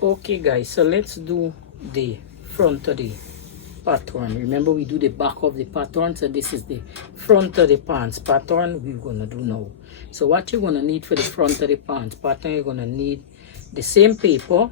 Okay guys, so let's do the front of the pattern. Remember we do the back of the pattern, so this is the front of the pants pattern we're gonna do now. So what you're gonna need for the front of the pants pattern, you're gonna need the same paper.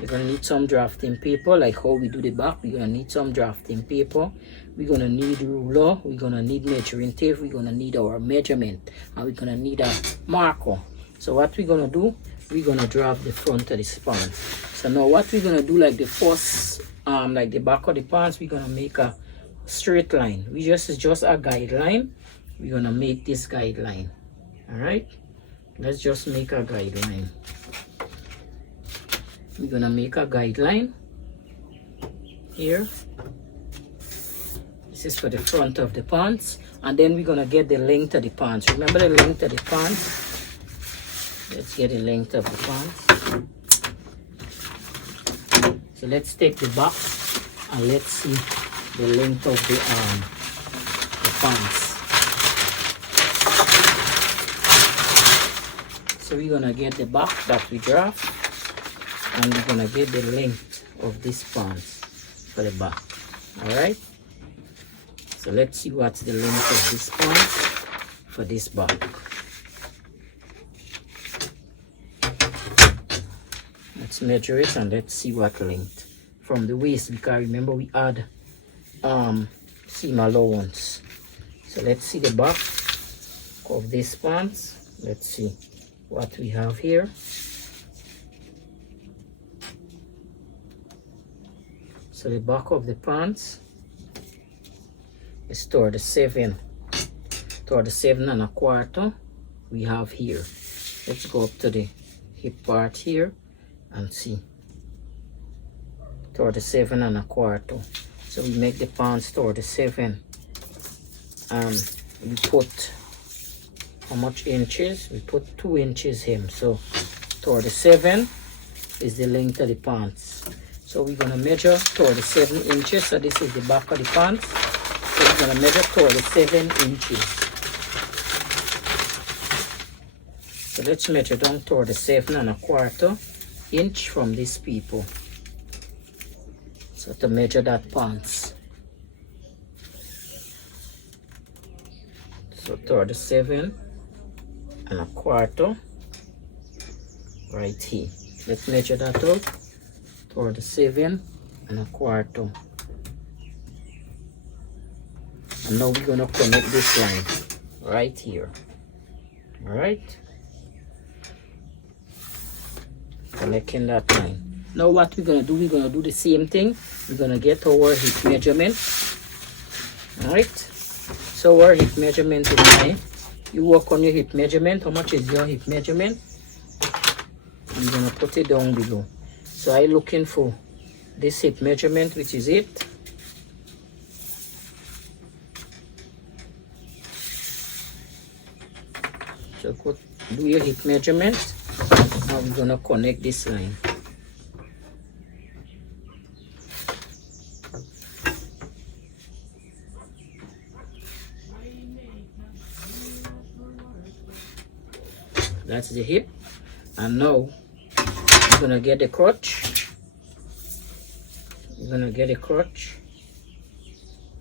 You're gonna need some drafting paper, like how we do the back. We're gonna need some drafting paper. We're gonna need ruler. We're gonna need measuring tape. We're gonna need our measurement, and we're gonna need a marker. So what we're gonna do, we're gonna draft the front of the pants. So now what we're gonna do, like the first, like the back of the pants, we're gonna make a straight line. It's just a guideline. We're gonna make this guideline. All right. Let's just make a guideline. We're gonna make a guideline here. This is for the front of the pants, and then we're gonna get the length of the pants. Remember the length of the pants? Let's get the length of the pants. So let's take the back and let's see the length of the pants. So we're gonna get the back that we draft, and we're gonna get the length of this pants for the back. All right, so let's see what's the length of this pants for this back. Let's measure it and let's see what length from the waist, because remember we add seam allowance. So let's see the back of this pants. Let's see what we have here. So the back of the pants is 37 and a quarter we have here. Let's go up to the hip part here and see. 37 and a quarter. So we make the pants 37, and we put how much inches? We put 2 inches hem. So 37 is the length of the pants. So we're gonna measure 37 inches. So this is the back of the pants. So we're gonna measure 37 inches. So let's measure down 37 and a quarter inch from this people. So to measure that pants. So 37 and a quarter right here. Let's measure that out. 37 and a quarter. And now we're gonna connect this line right here. All right, connecting that line. Now what we're gonna do, we're gonna do the same thing. We're gonna get our hip measurement. All right, so our hip measurement is here. You work on your hip measurement. How much is your hip measurement? I'm gonna put it down below. So I'm looking for this hip measurement, which is it. So do your hip measurement. Now we're gonna connect this line. That's the hip, and now we're gonna get the crotch. We're gonna get a crotch,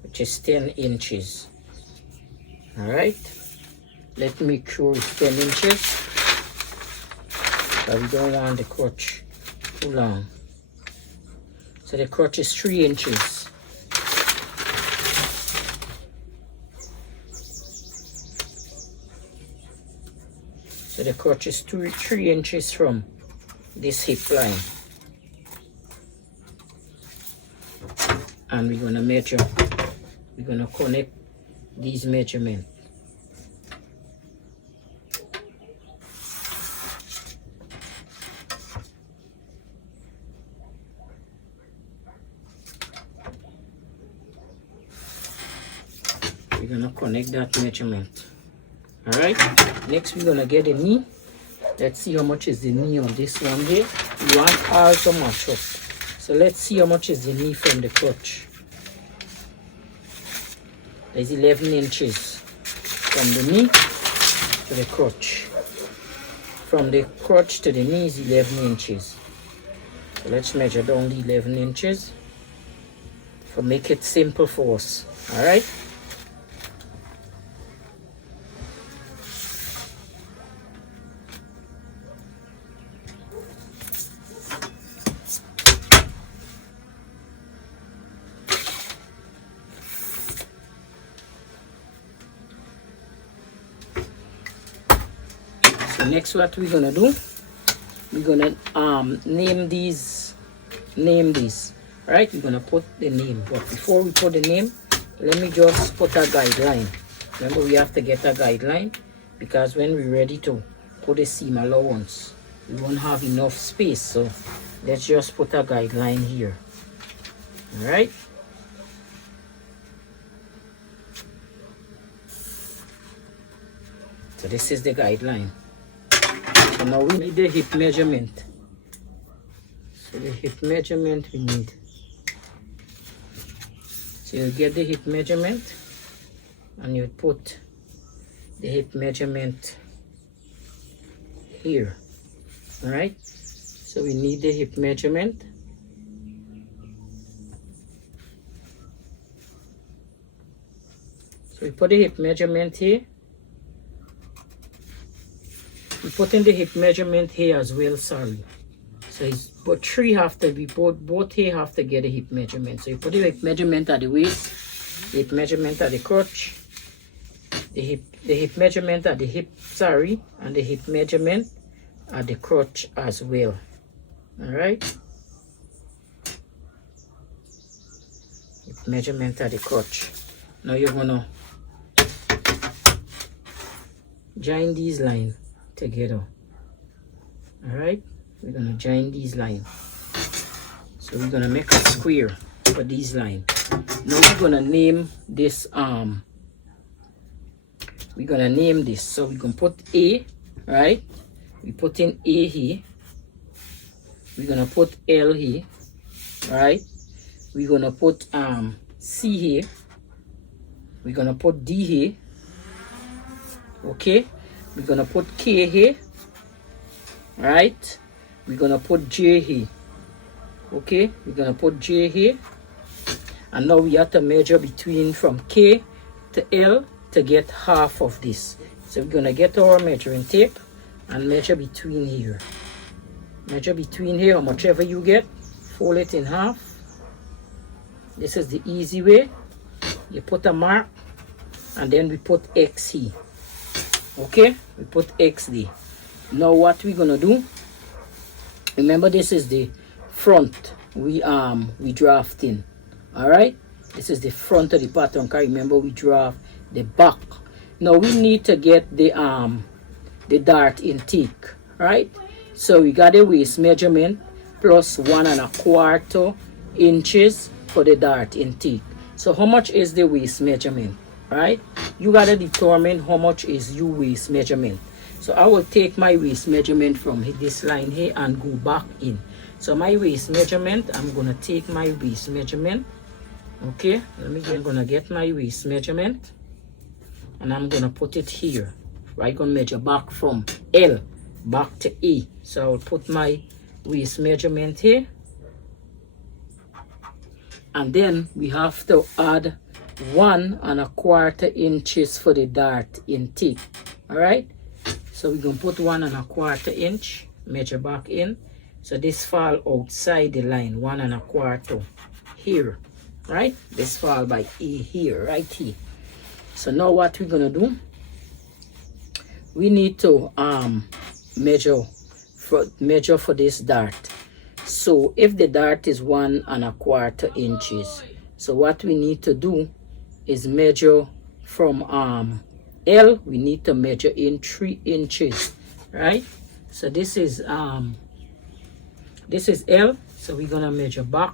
which is 10 inches. All right, let me make sure it's 10 inches, but we don't want the crotch too long. So the crotch is 3 inches. So the crotch is 3 inches from this hip line. And we're gonna measure, we're gonna connect these measurements. We're gonna connect that measurement. All right, next we're gonna get a knee. Let's see how much is the knee on this one here. We want all to match up. So let's see how much is the knee from the crotch. There's 11 inches from the knee to the crotch. From the crotch to the knee is 11 inches. So let's measure down the 11 inches to make it simple for us. All right. So next, what we're gonna do, we're gonna name these. Right, we're gonna put the name, but before we put the name, let me just put a guideline. Remember, we have to get a guideline, because when we're ready to put a seam allowance, we won't have enough space. So let's just put a guideline here. All right. So this is the guideline. So now we need the hip measurement. So the hip measurement we need. So you get the hip measurement and you put the hip measurement here. All right. So we need the hip measurement. So we put the hip measurement here. We put in the hip measurement here as well, sorry. So it's, but three have to be, both here have to get a hip measurement. So you put the hip measurement at the waist, the hip measurement at the crotch, the hip measurement at the hip, sorry, and the hip measurement at the crotch as well. All right. Hip measurement at the crotch. Now you're gonna join these lines together. All right, we're gonna join these lines. So we're gonna make a square for these lines. Now we're gonna name this we're gonna name this. So we're gonna put A, right? We put in A here. We're gonna put L here, right? We're gonna put C here. We're gonna put D here. Okay, we're gonna put K here, right? We're gonna put J here. Okay, we're gonna put J here, and now we have to measure between from K to L to get half of this. So we're gonna get our measuring tape and measure between here. Measure between here, or whichever you get, fold it in half. This is the easy way. You put a mark, and then we put X here. Okay, we put X there. Now what we're gonna do, remember this is the front we drafting. All right, this is the front of the pattern. Cause remember we draft the back. Now we need to get the dart intake, right? So we got a waist measurement plus 1 1/4 inches for the dart intake. So how much is the waist measurement, right? You gotta determine how much is your waist measurement. So I will take my waist measurement from this line here and go back in. So my waist measurement, I'm gonna take my waist measurement. Okay, I'm gonna get my waist measurement and I'm gonna put it here. I'm gonna measure back from L back to E. So I'll put my waist measurement here. And then we have to add 1 1/4 inches for the dart intake. All right. So we're gonna put 1 1/4 inch, measure back in. So this fall outside the line, 1 1/4 here, right? This fall by E here, right here. So now what we're gonna do, we need to measure for this dart. So if the dart is 1 1/4 inches, so what we need to do is measure from L, we need to measure in 3 inches, right? So this is L, so we're gonna measure back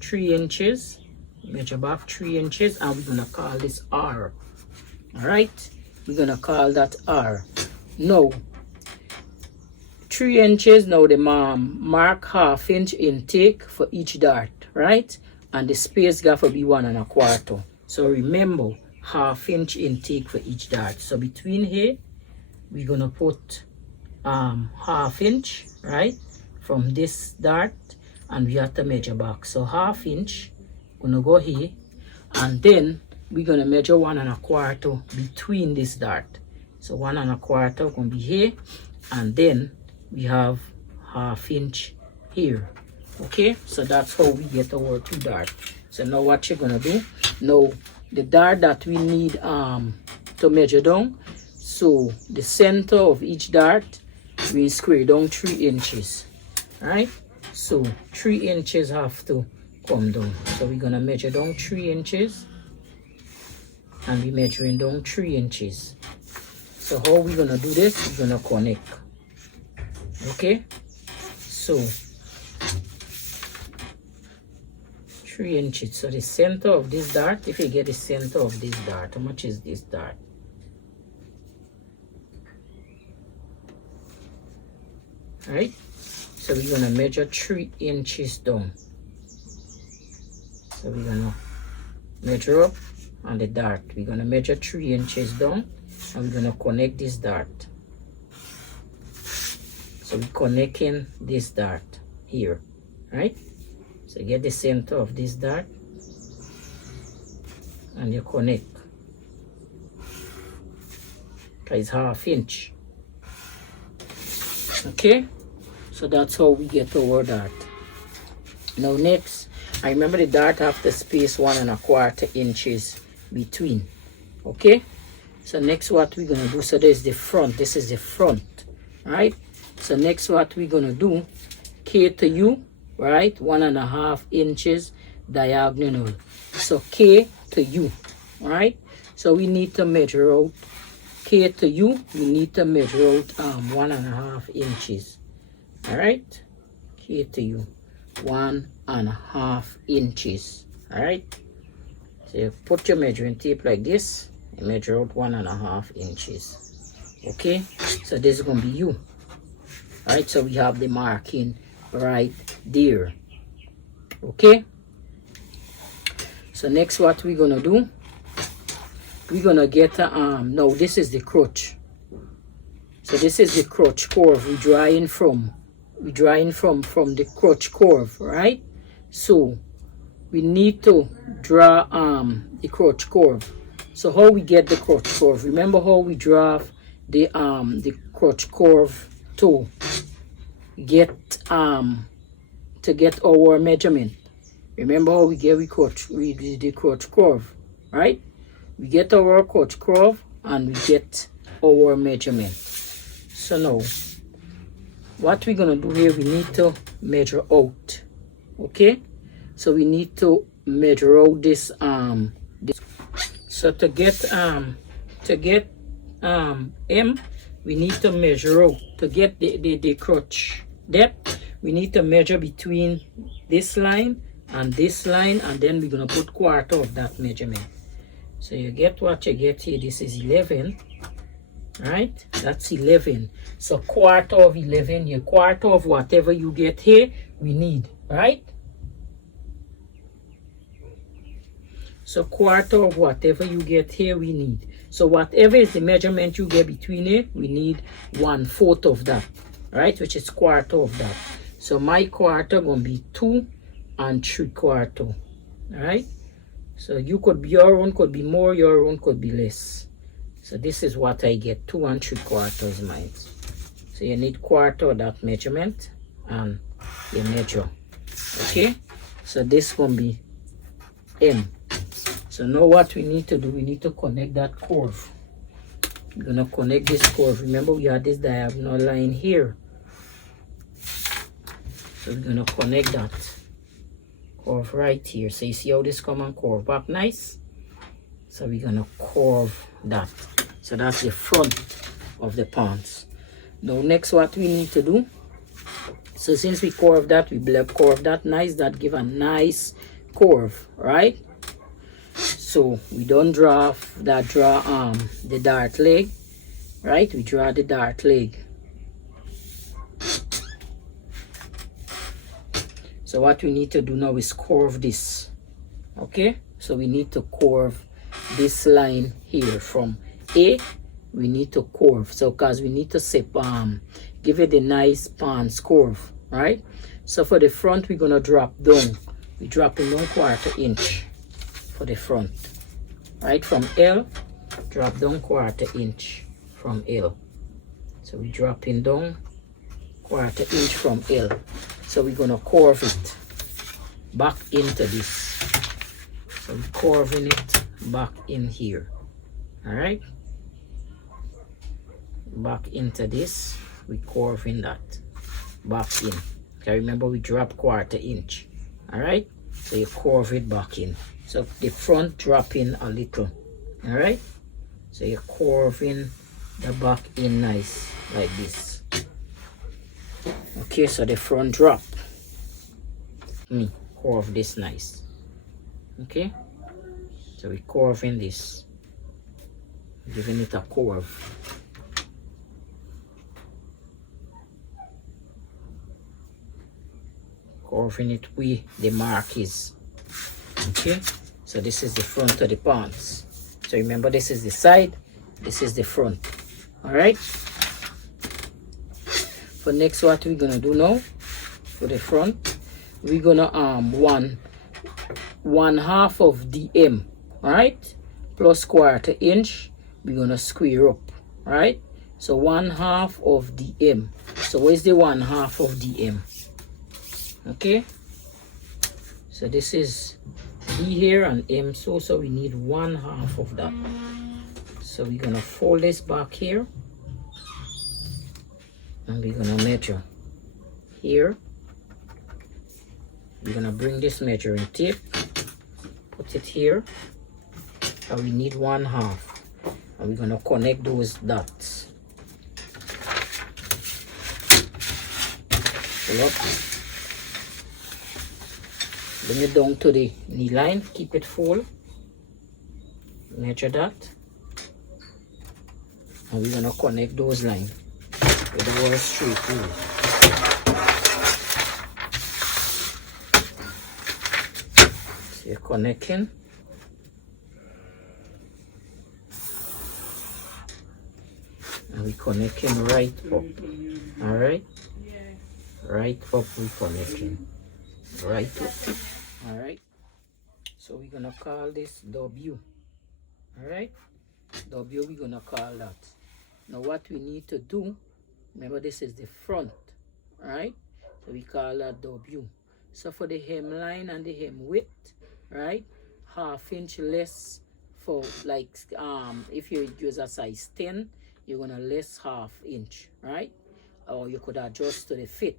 3 inches, measure back 3 inches, and we're gonna call this R. All right, we're gonna call that R. Now 3 inches. Now the mark 1/2 inch intake for each dart, right? And the space got to be 1 1/4. So remember, 1/2 inch intake for each dart. So between here, we're gonna put 1/2 inch, right, from this dart, and we have to measure back. So 1/2 inch, gonna go here, and then we're gonna measure 1 1/4 between this dart. So 1 1/4 gonna be here, and then we have 1/2 inch here. Okay, so that's how we get our 2 dart. So now what you're gonna do, now the dart that we need to measure down, so the center of each dart we square down 3 inches. Right, so 3 inches have to come down. So we're gonna measure down 3 inches, and we're measuring down 3 inches. So how we're gonna do this, we're gonna connect. Okay, so 3 inches. So the center of this dart, if you get the center of this dart, how much is this dart? Right, so we're gonna measure 3 inches down. So we're gonna measure up on the dart. We're gonna measure 3 inches down, and we're gonna connect this dart. So we're connecting this dart here, right? So get the center of this dart, and you connect. It's 1/2 inch. Okay, so that's how we get our dart. Now next, I remember the dart have to space 1 1/4 inches between. Okay, so next what we're gonna do, so there's the front, this is the front, right? So next what we're gonna do, K to U, right, 1 1/2 inches diagonal. So K to U, right? So we need to measure out K to U, we need to measure out 1 1/2 inches. All right, K to U, 1 1/2 inches. All right, so you put your measuring tape like this and measure out 1 1/2 inches. Okay, so this is gonna be U. All right, so we have the marking right there. Okay, so next what we're gonna do, we're gonna get now this is the crotch. So this is the crotch curve we're drawing from the crotch curve, right? So we need to draw the crotch curve. So how we get the crotch curve, remember how we draw the crotch curve to get our measurement. Remember how we get the crotch curve, right? We get our crotch curve and we get our measurement. So now what we're gonna do here, we need to measure out. Okay, so we need to measure out this so to get M, we need to measure out. To get the crotch depth, we need to measure between this line, and then we're gonna put quarter of that measurement. So you get what you get here. This is 11, right? That's 11. So quarter of 11, your quarter of whatever you get here, we need, right? So quarter of whatever you get here, we need. So whatever is the measurement you get between it, we need 1/4 of that, right? Which is quarter of that. So my quarter gonna be 2 3/4, right? So your own could be more, your own could be less. So this is what I get, 2 3/4 is mine. So you need quarter of that measurement and you measure. Okay, so this gonna be M. So now what we need to do, we need to connect that curve. We're gonna connect this curve. Remember we had this diagonal line here. So we're gonna connect that curve right here. So you see how this come and curve back nice? So we're gonna curve that. So that's the front of the pants. Now next what we need to do, so since we curve that, we curve that nice, that give a nice curve, right? So we don't draw the dart leg, right? We draw the dart leg. So what we need to do now is curve this. Okay, so we need to curve this line here from A. We need to curve, so because we need to give it a nice pants curve, right? So for the front, we're gonna drop down. We're dropping down 1/4 inch for the front, right? From L, drop down 1/4 inch from L. So we're dropping down 1/4 inch from L. So we're gonna curve it back into this. So we're curving it back in here, all right? Back into this, we're curving that back in. Okay, remember we drop 1/4 inch, all right? So you curve it back in. So the front drop in a little, all right? So you're curving the back in nice like this. Okay, so the front drop. Curve this nice. Okay, so we're curving this, giving it a curve. Curving it where the mark is. Okay, so this is the front of the pants. So remember, this is the side, this is the front. All right, for next, what we're gonna do now for the front, we're gonna one half of the M, all right, plus 1/4 inch, we're gonna square up, all right? So 1/2 of the M. So where's the 1/2 of the M? Okay, so this is D here and M, so we need 1/2 of that. So we're gonna fold this back here and we're gonna measure here. We're gonna bring this measuring tape, put it here, and we need 1/2, and we're gonna connect those dots. Pull up, bring it down to the knee line, keep it full, measure that, and we're gonna connect those lines with our straight rule. So you're connecting. And we're connecting right up. All right? Right up, we're connecting. Right up. All right? So we're gonna call this W. All right? W, we're gonna call that. Now what we need to do, remember this is the front, all right? So we call that W. So for the hemline and the hem width, right, 1/2 inch less for, like, if you use a size 10, you're gonna less 1/2 inch, right? Or you could adjust to the fit.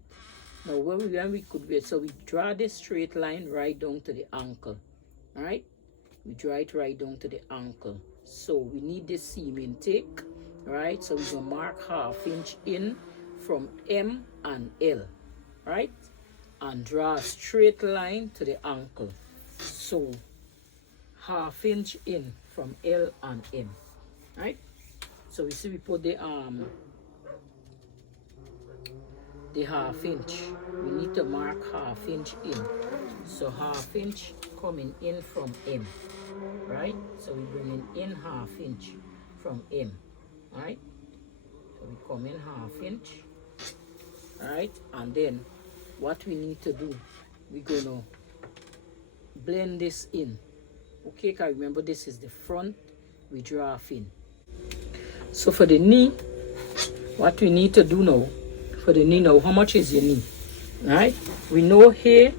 Now when we could, so we draw this straight line right down to the ankle, all right? We draw it right down to the ankle. So we need this seam intake, right? So we're gonna mark 1/2 inch in from M and L, right? And draw a straight line to the ankle. So 1/2 inch in from L and M, right? So we see we put the 1/2 inch. We need to mark 1/2 inch in. So 1/2 inch coming in from M, right? So we're bringing in 1/2 inch from M, right? So we come in 1/2 inch, right? And then what we need to do, we're gonna blend this in. Okay, because remember this is the front, we draw in. So for the knee, what we need to do now, for the knee now, how much is your knee? Right? We know here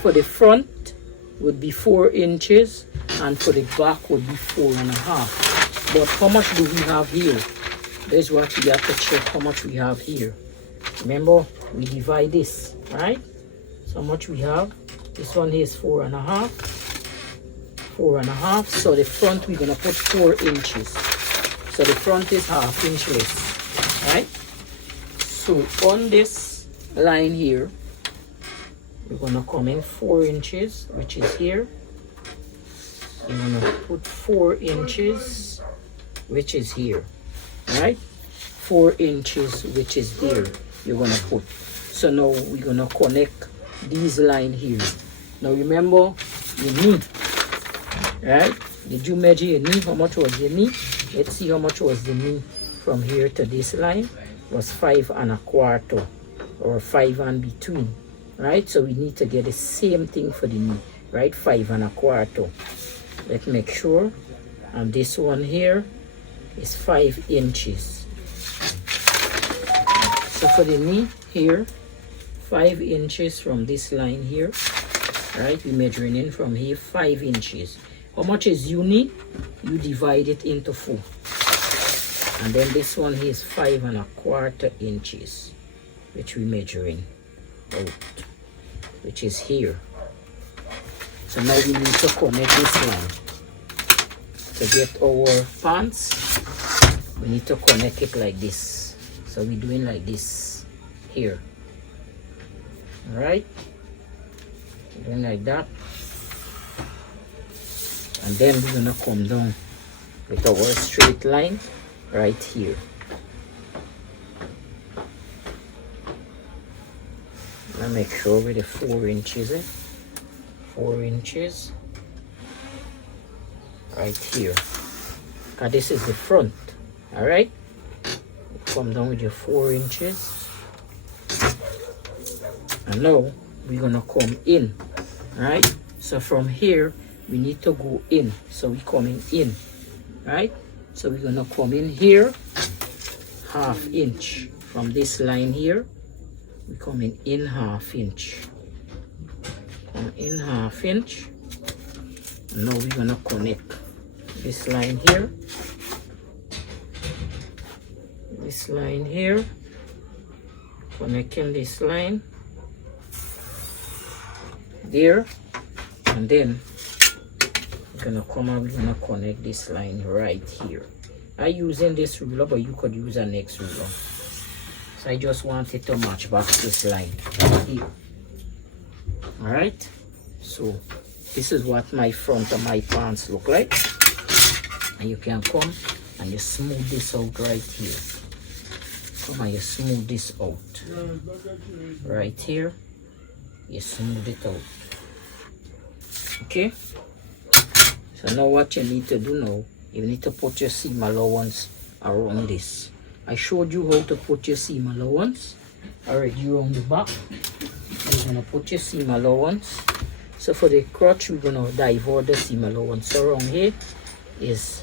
for the front would be 4 inches and for the back would be 4.5. But how much do we have here? That's what we have to check, how much we have here. Remember, we divide this, right? So how much we have? This one here is 4.5. 4.5. So the front we're gonna put 4 inches. So the front is 1/2 inch less, right? So on this line here, we're gonna come in 4 inches, which is here. You're gonna put 4 inches, which is here, right? 4 inches, which is here, you're gonna put. So now we're gonna connect these line here. Now remember your knee, right? Did you measure your knee? How much was your knee? Let's see how much was the knee from here to this line. It was 5 1/4. or 5 and between, right? So we need to get the same thing for the knee, right? 5 and a quarter. Let's make sure. And this one here is 5 inches. So for the knee here, 5 inches from this line here, right? We're measuring in from here 5 inches. How much is you need? You divide it into 4. And then this one here is 5 and a quarter inches, which we're measuring out, which is here. So now we need to connect this line. To get our pants, we need to connect it like this. So we're doing like this here. Alright? Doing like that. And then we're gonna come down with our straight line right here. Now make sure with the 4 inches, 4 inches right here. Because this is the front. Alright? Come down with your 4 inches. And now we're gonna come in. Alright? So from here we need to go in. So we're coming in. Right? So we're gonna come in here 1/2 inch. From this line here, we're coming in 1/2 inch. Come in 1/2 inch. And now we're gonna connect this line here. This line here. Connecting this line there. And then we're gonna come and we're gonna connect this line right here. I'm using this ruler, but you could use a next ruler. So I just want it to match back this line here. Alright, so this is what my front of my pants look like. And you can come and you smooth this out right here. Come and you smooth this out. Right here, you smooth it out. Okay? So now what you need to do now, you need to put your seam allowance around this. I showed you how to put your seam allowance already around the back. You're going to put your seam allowance. So for the crotch, we're going to divert the seam allowance. So around here is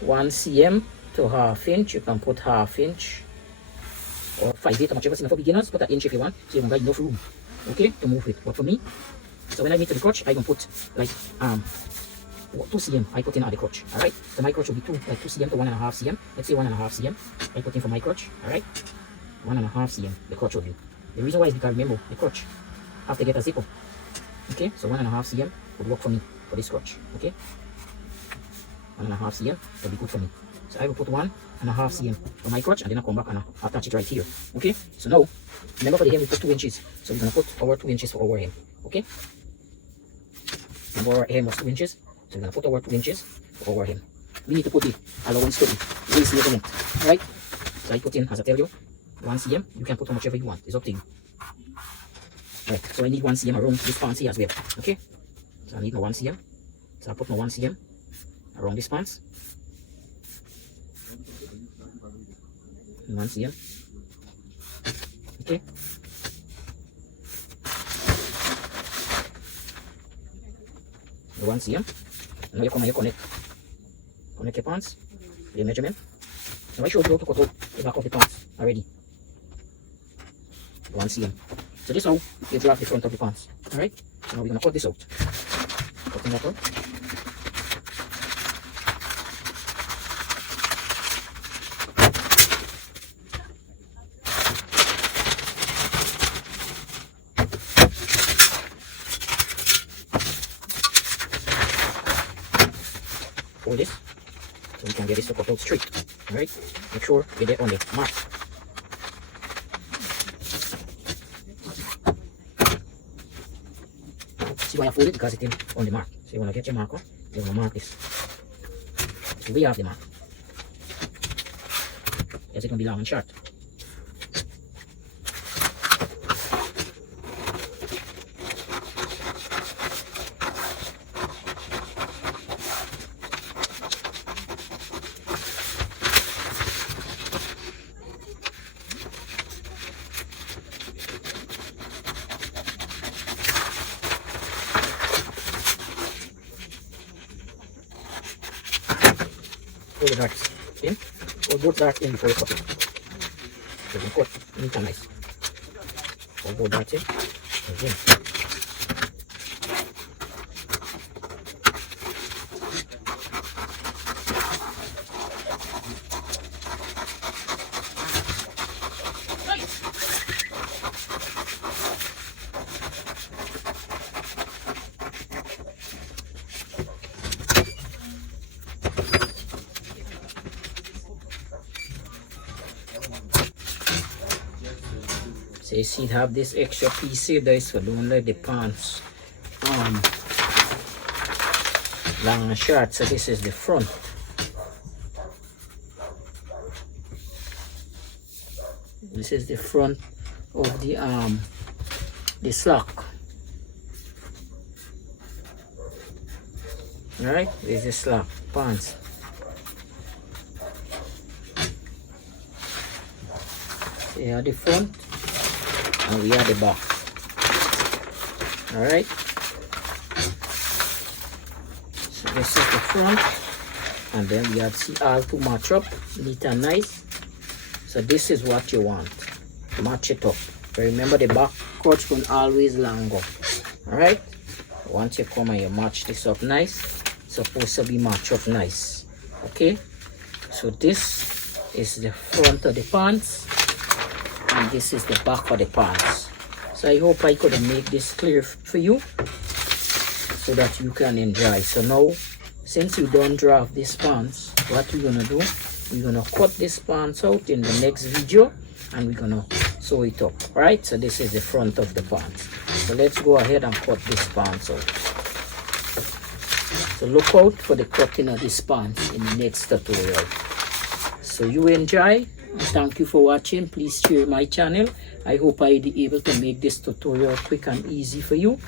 1 cm to 1/2 inch. You can put 1/2 inch or 5/8, whichever seam for beginners. Put an inch if you want, so you won't get enough room, okay, to move it. But for me, so when I meet to the crotch, I can put like 2 cm. I put in at the crotch. All right. So my crotch will be 2 cm to 1.5 cm. Let's say 1.5 cm. I put in for my crotch. All right. 1.5 cm. The crotch will be. The reason why is because remember the crotch have to get a zipper. Okay. So 1.5 cm would work for me for this crotch. Okay. 1.5 cm will be good for me. So I will put 1.5 cm for my crotch and then I come back and I attach it right here. Okay. So now remember for the hem we put 2 inches. So we're gonna put our 2 inches for our hem. Okay. Remember our hem was 2 inches. So we're going to put our 2 inches for our hem. We need to put the allowance to the waist measurement, right? So I put in, as I tell you, 1 cm. You can put how much ever you want. It's up to you. Right. So I need 1 cm around this pants here as well. Okay. So I need my 1 cm. So I put my 1 cm around this pants. 1 cm. Okay. The 1 cm. Now you come and you connect your pants, the measurement. Now I showed you how to cut out the back of the pants already. 1 cm. So this is how you draw the front of the pants. Alright? So now we're gonna cut this out. Cutting that out. Hold this so we can get this to cut out straight. Alright? Make sure you get on the mark. See why I fold it? Because it's on the mark. So you want to get your marker, you want to mark this. So we have the mark. Yes, it's going to be long and short. All the darts in. Or both darts in before you cut it. So you cut neat and nice. Or both darts in. Again. So you see, have this extra piece here, guys, so don't let the pants long and short. So this is the front. This is the front of the slack. All right, there's the slack pants. So here the front. And we are the back. All right, so this is the front, and then we have see all to match up neat and nice. So this is what you want, match it up. Remember, the back cut can always long up. All right, once you come and you match this up nice, it's supposed to be match up nice. Okay, so this is the front of the pants, and this is the back of the pants. So I hope I could make this clear for you so that you can enjoy. So now, since you don't draft this pants, what we're gonna do, we're gonna cut this pants out in the next video, and we're gonna sew it up. Right, so this is the front of the pants. So let's go ahead and cut this pants out. So look out for the cutting of this pants in the next tutorial. So you enjoy. Thank you for watching. Please share my channel. I hope I'll be able to make this tutorial quick and easy for you,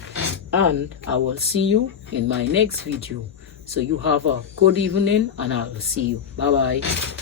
and I will see you in my next video. So you have a good evening, and I'll see you. Bye bye.